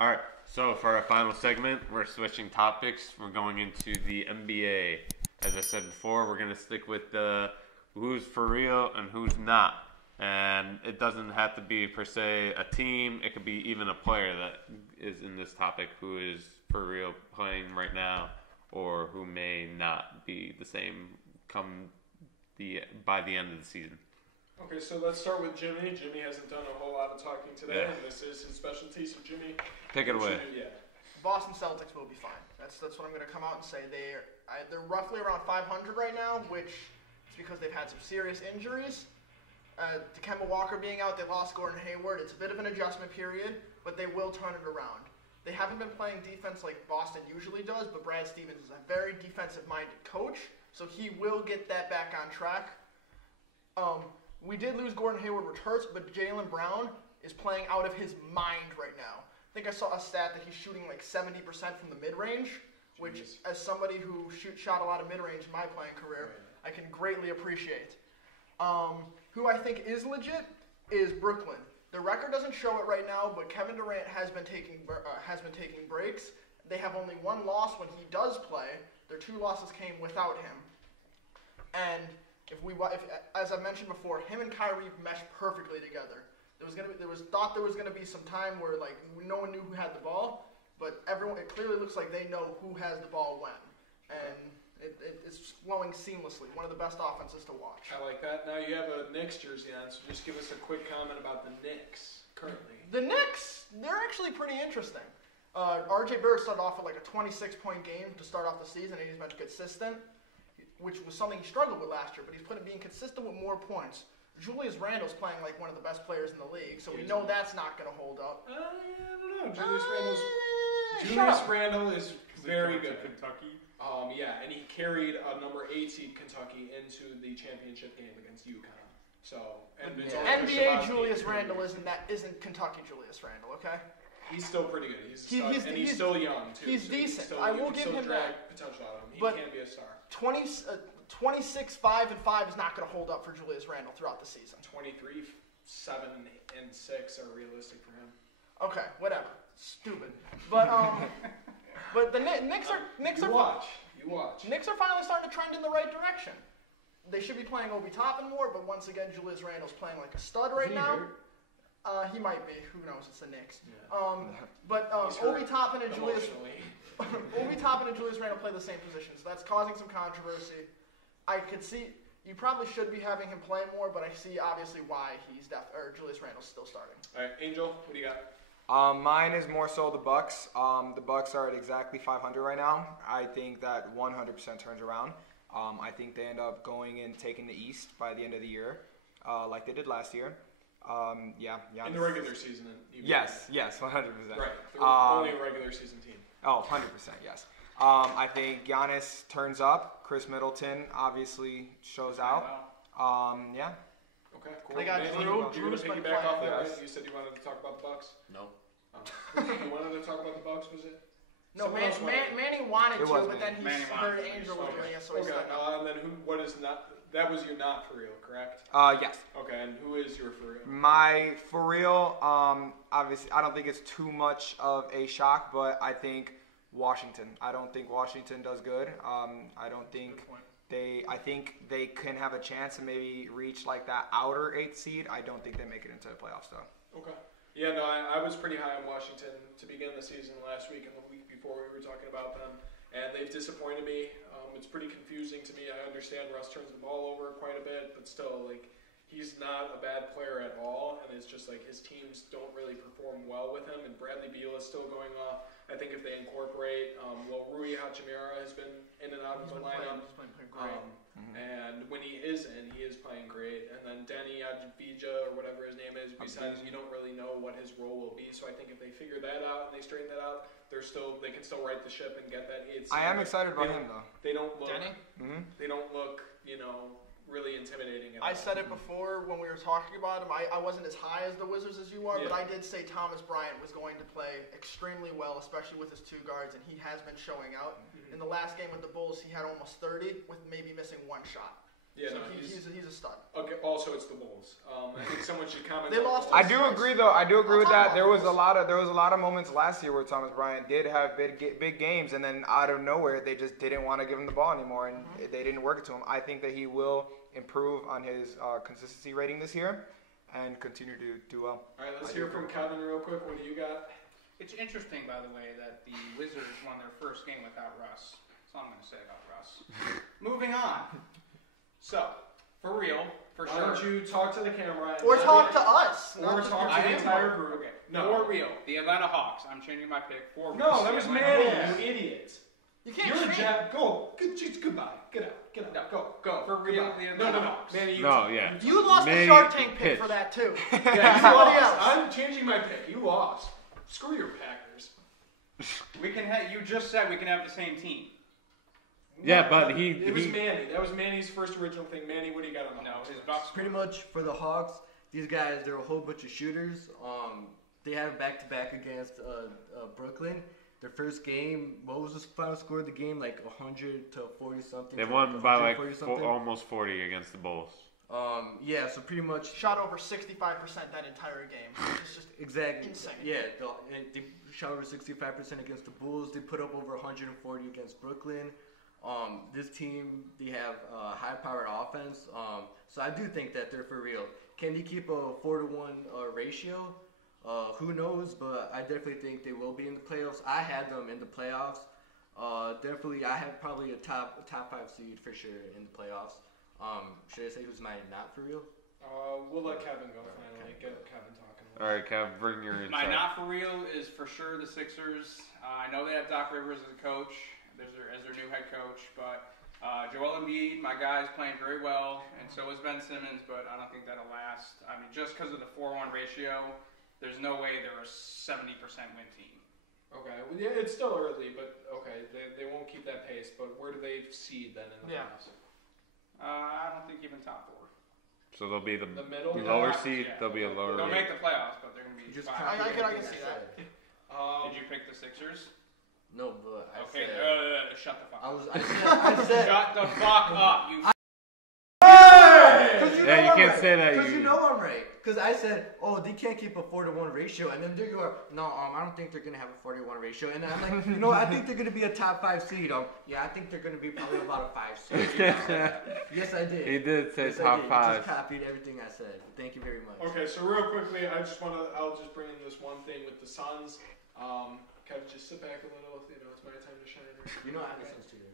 All right, so for our final segment, we're switching topics. We're going into the NBA. As I said before, we're going to stick with the who's for real and who's not. And it doesn't have to be, per se, a team. It could be even a player that is in this topic who is for real playing right now or who may not be the same by the end of the season. Okay, so let's start with Jimmy. Jimmy hasn't done a whole lot of talking today, and this is his specialty. So Jimmy, take it away. Boston Celtics will be fine. That's what I'm going to come out and say. They're roughly around 500 right now, which is because they've had some serious injuries. Kemba Walker being out, they lost Gordon Hayward. It's a bit of an adjustment period, but they will turn it around. They haven't been playing defense like Boston usually does, but Brad Stevens is a very defensive-minded coach, so he will get that back on track. We did lose Gordon Hayward with hurts, but Jaylen Brown is playing out of his mind right now. I think I saw a stat that he's shooting like 70% from the mid-range, which as somebody who shot a lot of mid-range in my playing career, I can greatly appreciate. Who I think is legit is Brooklyn. The record doesn't show it right now, but Kevin Durant has been taking breaks. They have only one loss when he does play. Their two losses came without him. And if as I mentioned before, him and Kyrie meshed perfectly together. There was gonna be some time where like no one knew who had the ball, but it clearly looks like they know who has the ball when, and it's flowing seamlessly. One of the best offenses to watch. I like that. Now you have a Knicks jersey on, so just give us a quick comment about the Knicks currently. The Knicks, they're actually pretty interesting. R.J. Barrett started off with like a 26-point game to start off the season, and he's been consistent, which was something he struggled with last year, but he's being consistent with more points. Julius Randle's playing like one of the best players in the league, so we know that's not going to hold up. I don't know. Julius Randle is very good. Kentucky? Yeah, and he carried a number 8 seed Kentucky into the championship game against UConn. So, and NBA Julius Randle isn't Kentucky Julius Randle, okay? He's still pretty good. He's still young too. He's decent. I will give him that. Potential out of him. He But can be a star. 26, 5, and 5 is not going to hold up for Julius Randle throughout the season. 23, 7, and 6 are realistic for him. Okay, whatever. Stupid. But but the Knicks are Knicks are finally starting to trend in the right direction. They should be playing Obi Toppin more, but once again, Julius Randle's playing like a stud right now. He might be. Who knows? It's the Knicks. Yeah. Obi Toppin and Julius Randle play the same position, so that's causing some controversy. I could see you probably should be having him play more, but I see obviously why Julius Randle's still starting. All right, Angel, what do you got? Mine is more so the Bucks. The Bucks are at exactly 500 right now. I think that 100% turns around. I think they end up going and taking the East by the end of the year, like they did last year. Yeah. In the regular season. Yes, 100%. Right, only a regular season team. Oh, 100%, yes. I think Giannis turns up. Chris Middleton obviously shows out. Yeah. Okay, cool. They got Drew. Drew's been playing. Off that, right? You said you wanted to talk about the Bucks? No. You wanted to talk about the Bucks, was it? No, Manny wanted to, but then he heard Angel was doing it, so he said no. And then what is not? That was your not for real, correct? Yes. Okay, and who is your for real? My for real, obviously, I don't think it's too much of a shock, but I think Washington. I don't think Washington does good. I don't think I think they can have a chance to maybe reach like that outer 8th seed. I don't think they make it into the playoffs though. Okay. Yeah, no, I was pretty high on Washington to begin the season last week and the week before we were talking about them, and they've disappointed me. It's pretty confusing to me. I understand Russ turns the ball over quite a bit, but still, like, he's not a bad player at all, and it's just like his teams don't really perform well with him, and Bradley Beal is still going off. I think if they incorporate, Rui Hachimura has been in and out of the lineup. He's been great. And when he is in, he is playing great. And then Denny Adjavija, or whatever his name is, besides, you don't really know what his role will be. So I think if they figure that out and they straighten that out, they can still right the ship and get that 8th seed. I am excited about him though. They don't look. Denny? They don't look, really intimidating. I said it before when we were talking about him. I wasn't as high as the Wizards as you are, but I did say Thomas Bryant was going to play extremely well, especially with his 2 guards, and he has been showing out. In the last game with the Bulls, he had almost 30, with maybe missing 1 shot. Yeah, So no, he's a stud. Okay. Also, it's the Bulls. I think someone should comment. They on lost the I Bulls. do agree, though. I do agree with that. There was a lot of moments last year where Thomas Bryant did have big games, and then out of nowhere they just didn't want to give him the ball anymore, and they didn't work it to him. I think that he will improve on his consistency rating this year, and continue to do well. All right, let's hear from Kevin real quick. What do you got? It's interesting, by the way, that the Wizards won their first game without Russ. That's all I'm going to say about Russ. Moving on. So, for real, for Why sure. don't you talk to the camera? Or talk to us. Or not talk just- to the entire group. Okay. No. For real, the Atlanta Hawks. I'm changing my pick. For real. No, that was The Manny, Atlanta you idiot. You can't You're a change. Jet. Go. Just goodbye. Get out. No, Go. For real, Goodbye. the No, Atlanta no. Hawks. Manny, you No, talk. yeah. You lost Manny the Shark Tank pick pitched. for that too. Yeah, you Somebody lost. else. I'm changing my pick. You lost. Screw your Packers. We can you just said we can have the same team. Yeah, but It was Manny. That was Manny's first original thing. Manny, what do you got on the No, Hawks? his Bucks. Pretty much for the Hawks, these guys, they're a whole bunch of shooters. They have back-to-back against Brooklyn. Their first game, what was the final score of the game? Like 100 to 40 something. They to won by like 140 something. almost 40 against the Bulls. Yeah, so pretty much Shot over 65% that entire game. It's just exactly. insane. Yeah, they shot over 65% against the Bulls. They put up over 140 against Brooklyn. This team, they have high-powered offense. So I do think that they're for real. Can they keep a 4-to-1 ratio? Who knows? But I definitely think they will be in the playoffs. I had them in the playoffs. Definitely, I have probably a top 5 seed for sure in the playoffs. Should I say who's my not for real? We'll let Kevin go finally. Get Kevin talking. All right, Kev, bring your My insight. not for real is for sure the Sixers. I know they have Doc Rivers as a coach, as their new head coach, but Joel Embiid, my guy's playing very well, and so is Ben Simmons, but I don't think that'll last. I mean, just because of the 4-1 ratio, there's no way they're a 70% win team. Okay, well, yeah, it's still early, but okay, they won't keep that pace. But where do they seed then in the Yeah. playoffs? I don't think even top 4. So they'll be the middle? lower Yeah. seed. Yeah. They'll be a lower. They'll seed. make the playoffs, but they're going to be Just 5. I can see said. that. Did you pick the Sixers? No, but I Okay, said. shut the fuck I up. said. Shut the fuck up, you Yeah, you can't say that. Because you know I'm right. Because I said, oh, they can't keep a 4-to-1 ratio. And then there you are. No, I don't think they're going to have a 4-to-1 ratio. And I'm like, you know, I think they're going to be a top 5 seed. Yeah, I think they're going to be probably about a 5 seed. Yes, I did. He did say Yes, I top did. You 5. just copied everything I said. Thank you very much. Okay, so real quickly, I'll just bring in this one thing with the Suns. Kevin, just sit back a little. You know, it's my time to shine. You know I have listens to you.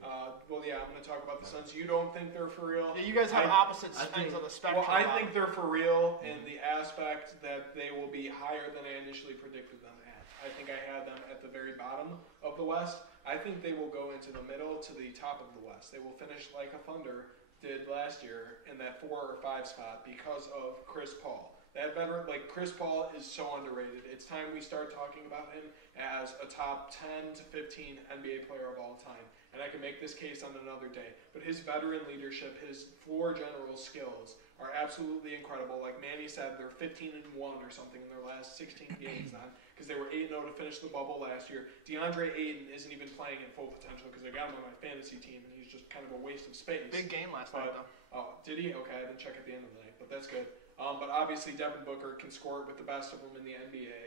Well, yeah, I'm going to talk about the Suns. You don't think they're for real? Yeah, you guys have opposite ends of the spectrum. Well, I think they're for real in the aspect that they will be higher than I initially predicted them at. I think I had them at the very bottom of the West. I think they will go into the middle to the top of the West. They will finish like a Thunder did last year in that 4 or 5 spot because of Chris Paul. That veteran, like Chris Paul, is so underrated. It's time we start talking about him as a top 10 to 15 NBA player of all time. And I can make this case on another day. But his veteran leadership, his floor general skills are absolutely incredible. Like Manny said, they're 15-1 or something in their last 16 games now because they were 8-0 to finish the bubble last year. DeAndre Ayton isn't even playing at full potential because I got him on my fantasy team and he's just kind of a waste of space. Big game last night, though. Oh, did he? Okay, I didn't check at the end of the night, but that's good. But obviously, Devin Booker can score with the best of them in the NBA.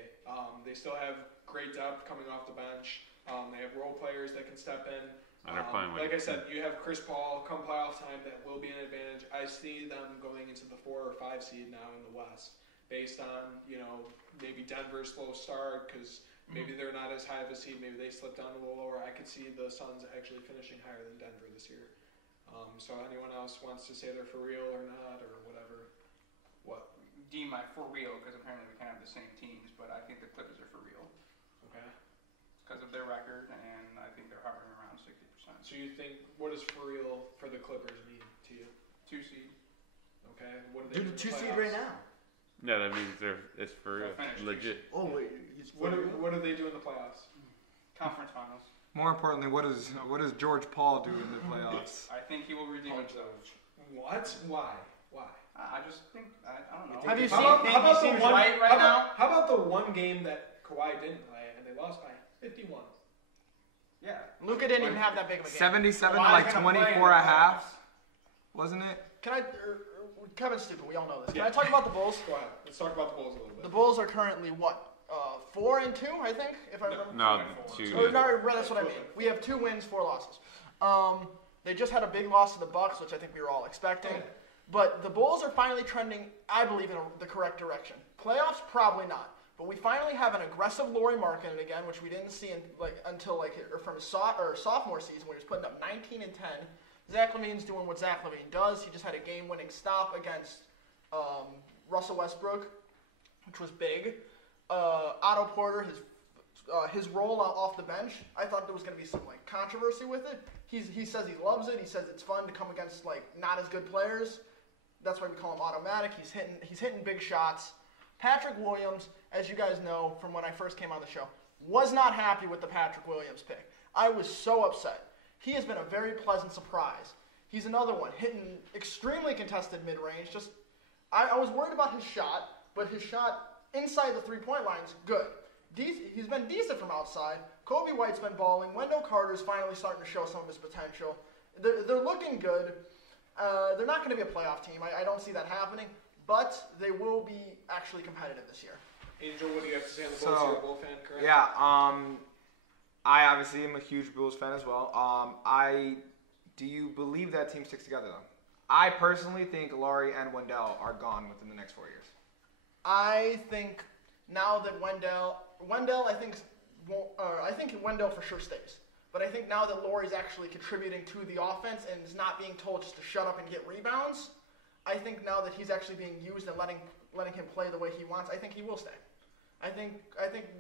They still have great depth coming off the bench. They have role players that can step in. And they're playing Like I said, you have Chris Paul come playoff time. That will be an advantage. I see them going into the 4 or 5 seed now in the West, based on maybe Denver's slow start because maybe they're not as high of a seed. Maybe they slip down a little lower. I could see the Suns actually finishing higher than Denver this year. So anyone else wants to say they're for real or not or whatever? What? Deem my for real because apparently we can have the same teams, but I think the Clippers are for real Okay. because of their record, and I think they're hovering around 60%. So you think what does for real for the Clippers mean to you? 2 seed. Okay. What do they They're do the in 2 seed playoffs? right now. Yeah, that means it's for real, They'll finish legit. Oh, wait. It's What do they do in the playoffs? Conference finals. More importantly, what does George Paul do in the playoffs? I think he will redeem himself. What? Why? I just think I don't know. Have you How seen? about, think how about he the seems one? right how, now? about, how about the one game that Kawhi didn't play and they lost by 51? Yeah. Luka didn't even have that big of a game. 77 to Kawhi's like gonna play in 24 the a half, playoffs. wasn't it? Kevin's stupid. We all know this. Can I talk about the Bulls? Go ahead. Let's talk about the Bulls a little bit. The Bulls are currently what? 4-2, I think, if I remember. No, That's what I mean. We have 2 wins, 4 losses. They just had a big loss to the Bucks, which I think we were all expecting. But the Bulls are finally trending, I believe, in the correct direction. Playoffs, probably not. But we finally have an aggressive Lauri Markkanen again, which we didn't see until from his sophomore season, where he was putting up 19 and 10. Zach LaVine's doing what Zach LaVine does. He just had a game-winning stop against Russell Westbrook, which was big. Otto Porter, his role off the bench, I thought there was going to be some controversy with it. He says he loves it. He says it's fun to come against not as good players. That's why we call him automatic. He's hitting big shots. Patrick Williams, as you guys know from when I first came on the show, was not happy with the Patrick Williams pick. I was so upset. He has been a very pleasant surprise. He's another one hitting extremely contested mid-range. I was worried about his shot, but his shot inside the three-point line is good. He's been decent from outside. Kobe White's been balling. Wendell Carter's finally starting to show some of his potential. They're looking good. They're not going to be a playoff team. I don't see that happening, but they will be actually competitive this year. Angel, what do you have to say on the Bulls? You're a Bull fan, correct? Yeah, I obviously am a huge Bulls fan as well. Do you believe that team sticks together, though? I personally think Lauri and Wendell are gone within the next 4 years. I think now that Wendell, I think Wendell for sure stays. But I think now that Lauri's actually contributing to the offense and is not being told just to shut up and get rebounds, I think now that he's actually being used and letting him play the way he wants, I think he will stay. I think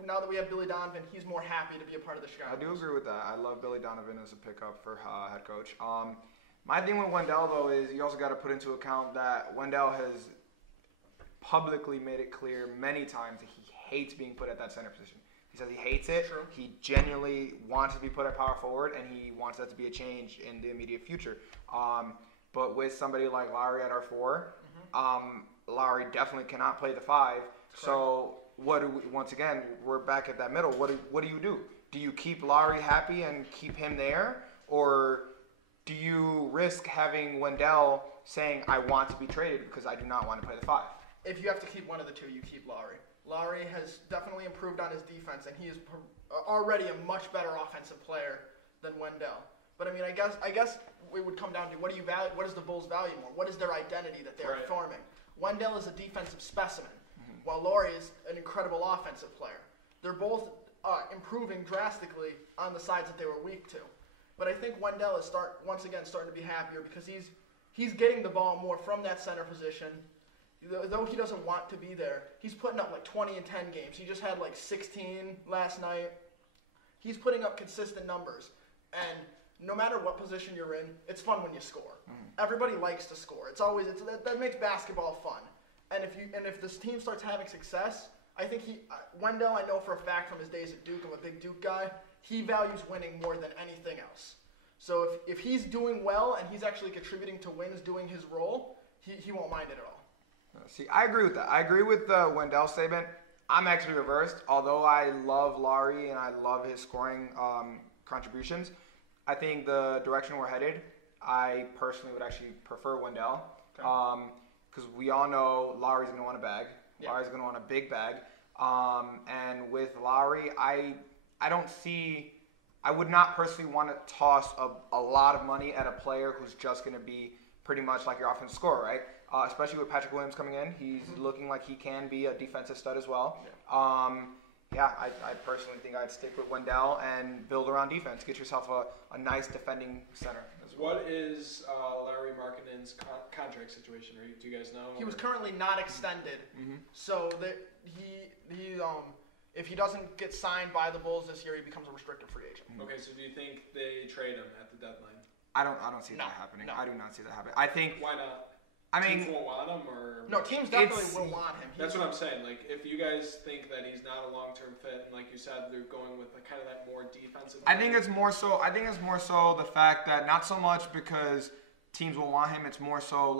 now that we have Billy Donovan, he's more happy to be a part of the Chicago. I do agree with that. I love Billy Donovan as a pickup for head coach. My thing with Wendell, though, is you also got to put into account that Wendell has publicly made it clear many times that he hates being put at that center position. He says he hates it. True. He genuinely wants to be put at power forward, and he wants that to be a change in the immediate future. But with somebody like Lauri at our 4, Lauri definitely cannot play the 5. So once again, we're back at that middle. What do you do? Do you keep Lauri happy and keep him there, or do you risk having Wendell saying, I want to be traded because I do not want to play the 5? If you have to keep one of the two, you keep Lauri. Lauri has definitely improved on his defense, and he is already a much better offensive player than Wendell. But I mean, I guess it would come down to what do you value? What does the Bulls value more? What is their identity that they're forming? Wendell is a defensive specimen, while Lauri is an incredible offensive player. They're both improving drastically on the sides that they were weak to. But I think Wendell is once again starting to be happier because he's getting the ball more from that center position. Though he doesn't want to be there, he's putting up 20 and 10 games. He just had 16 last night. He's putting up consistent numbers. And no matter what position you're in, it's fun when you score. Everybody likes to score. That makes basketball fun. And if this team starts having success, I think Wendell, I know for a fact from his days at Duke, I'm a big Duke guy, he values winning more than anything else. So if he's doing well and he's actually contributing to wins doing his role, he won't mind it at all. See, I agree with that. I agree with the Wendell statement. I'm actually reversed. Although I love Lauri and I love his scoring contributions, I think the direction we're headed, I personally would actually prefer Wendell. Because we all know Lauri's going to want a bag. Yeah. Lauri's going to want a big bag. And with Lauri, I would not personally want to toss a lot of money at a player who's just going to be pretty much like your offensive scorer, right? Especially with Patrick Williams coming in. He's looking like he can be a defensive stud as well. Yeah. I personally think I'd stick with Wendell and build around defense. Get yourself a nice defending center. What is Lauri Markkanen's contract situation? Do you guys know? He was currently not extended. So that if he doesn't get signed by the Bulls this year, he becomes a restricted free agent. Okay, so do you think they trade him at the deadline? I don't see that happening. No. I do not see that happening. I think. Why not? Teams won't want him, or no? Teams definitely will want him. That's what I'm saying. If you guys think that he's not a long-term fit, and like you said, they're going with kind of that more defensive. I think it's more so the fact that not so much because teams will want him. It's more so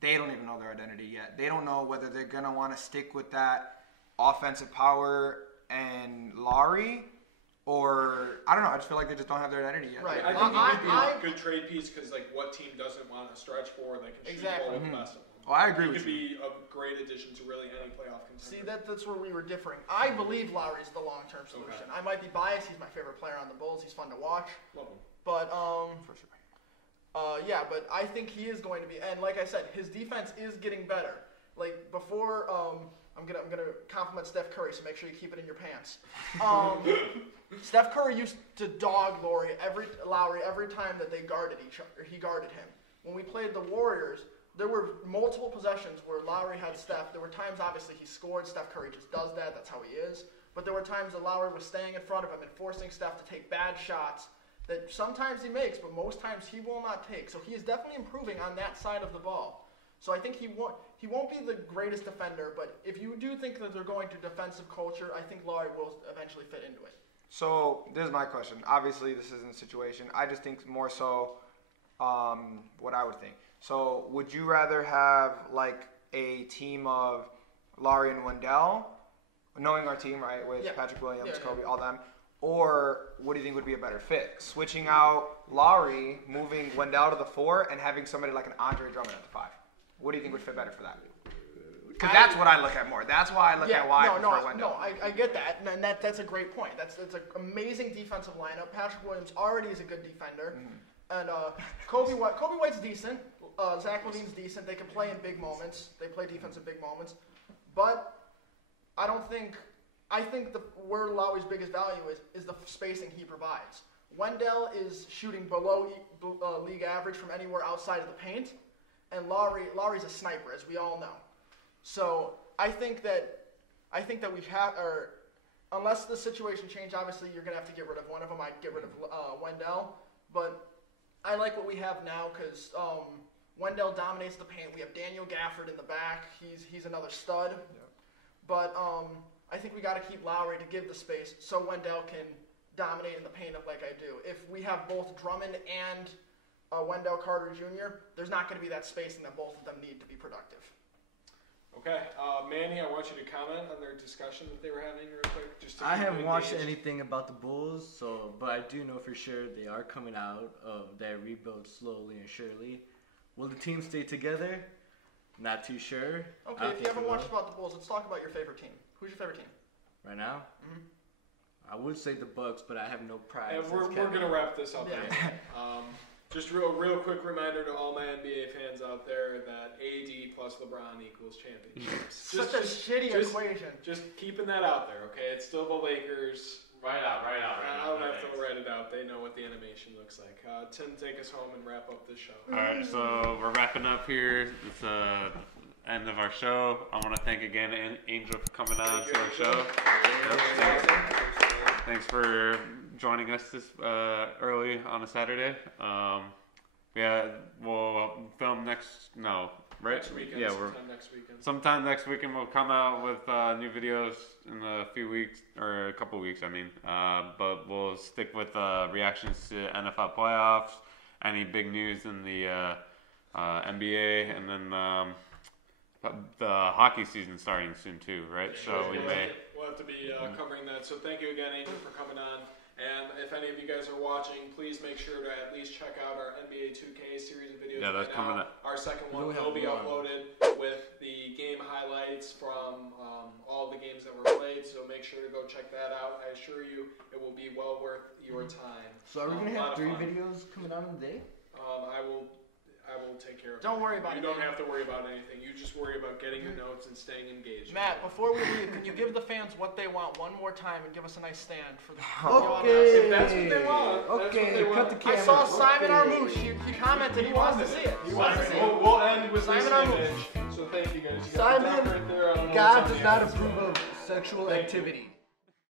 they don't even know their identity yet. They don't know whether they're gonna want to stick with that offensive power and Lauri, or I don't know. I just feel like they just don't have their identity yet. Right. I think he would be a good trade piece because, like, what team doesn't want to stretch forward that can shoot the ball with the best of them? Well, I agree with you. He could be a great addition to really any playoff contender. See, that's where we were differing. I believe Lowry's the long-term solution. I might be biased. He's my favorite player on the Bulls. He's fun to watch. Love him. But For sure. yeah, but I think he is going to be. And like I said, his defense is getting better. Like before, I'm gonna compliment Steph Curry. So make sure you keep it in your pants. Steph Curry used to dog Lowry every time that they guarded each other. He guarded him. When we played the Warriors, there were multiple possessions where Lowry had Steph. There were times, obviously, he scored. Steph Curry just does that. That's how he is. But there were times that Lowry was staying in front of him and forcing Steph to take bad shots that sometimes he makes, but most times he will not take. So he is definitely improving on that side of the ball. So I think he won't be the greatest defender, but if you do think that they're going to defensive culture, I think Lowry will eventually fit into it. So this is my question. Obviously, this isn't a situation. I just think more so what I would think. So would you rather have like a team of Lowry and Wendell, knowing our team, right, with Patrick Williams, Kobe, all them, or what do you think would be a better fit? Switching out Lowry, moving Wendell to the 4, and having somebody like an Andre Drummond at the 5. What do you think would fit better for that? Because that's what I look at more. That's why I look at why I prefer Wendell. No, I get that, and that's a great point. That's an amazing defensive lineup. Patrick Williams already is a good defender, and Kobe White's decent. Zach LaVine's decent. They can play in big moments. They play defense in big moments, but I think where Lowry's biggest value is the spacing he provides. Wendell is shooting below league average from anywhere outside of the paint, and Lowry's a sniper, as we all know. So I think that we have, or unless the situation change, obviously you're gonna have to get rid of one of them. I'd get rid of Wendell, but I like what we have now because Wendell dominates the paint. We have Daniel Gafford in the back. He's another stud, but I think we got to keep Lowry to give the space so Wendell can dominate in the paint like I do. If we have both Drummond and Wendell Carter Jr., there's not going to be that spacing that both of them need to be productive. Okay, Manny, I want you to comment on their discussion that they were having real quick. I haven't watched anything about the Bulls, but I do know for sure they are coming out of that rebuild slowly and surely. Will the team stay together? Not too sure. Okay, if you haven't watched about the Bulls, let's talk about your favorite team. Who's your favorite team? Right now? Mm-hmm. I would say the Bucks, but I have no pride. And we're going to wrap this up. Yeah. Just real quick reminder to all my NBA fans out there that AD plus LeBron equals championships. Such a shitty equation. Just keeping that out there, okay? It's still the Lakers. Right out. I don't have to write it out. They know what the animation looks like. Tim, take us home and wrap up this show. All right, so we're wrapping up here. It's the end of our show. I want to thank again Angel for coming on to our show. Thanks for joining us this early on a Saturday. We'll film next weekend. Yeah, sometime next weekend we'll come out with new videos in a few weeks or a couple weeks. But we'll stick with reactions to NFL playoffs, any big news in the NBA, and then the hockey season starting soon too, right? So we'll have to be covering that. So thank you again, Angel, for coming on. And if any of you guys are watching, please make sure to at least check out our NBA 2K series of videos. Yeah, that's coming up. Our second one will be uploaded with the game highlights from all the games that were played. So make sure to go check that out. I assure you, it will be well worth your time. So are we going to have 3 videos coming out in the day? I will take care of it. Don't worry about it. You don't have to worry about anything. You just worry about getting your notes and staying engaged. Matt, before we leave, can you give the fans what they want one more time and give us a nice stand for the audience? If that's what they want. Cut the camera. I saw Simon Armouche. He commented he wants to see it. We'll end with Simon Armouche. So thank you guys. Simon, God does not approve of sexual activity.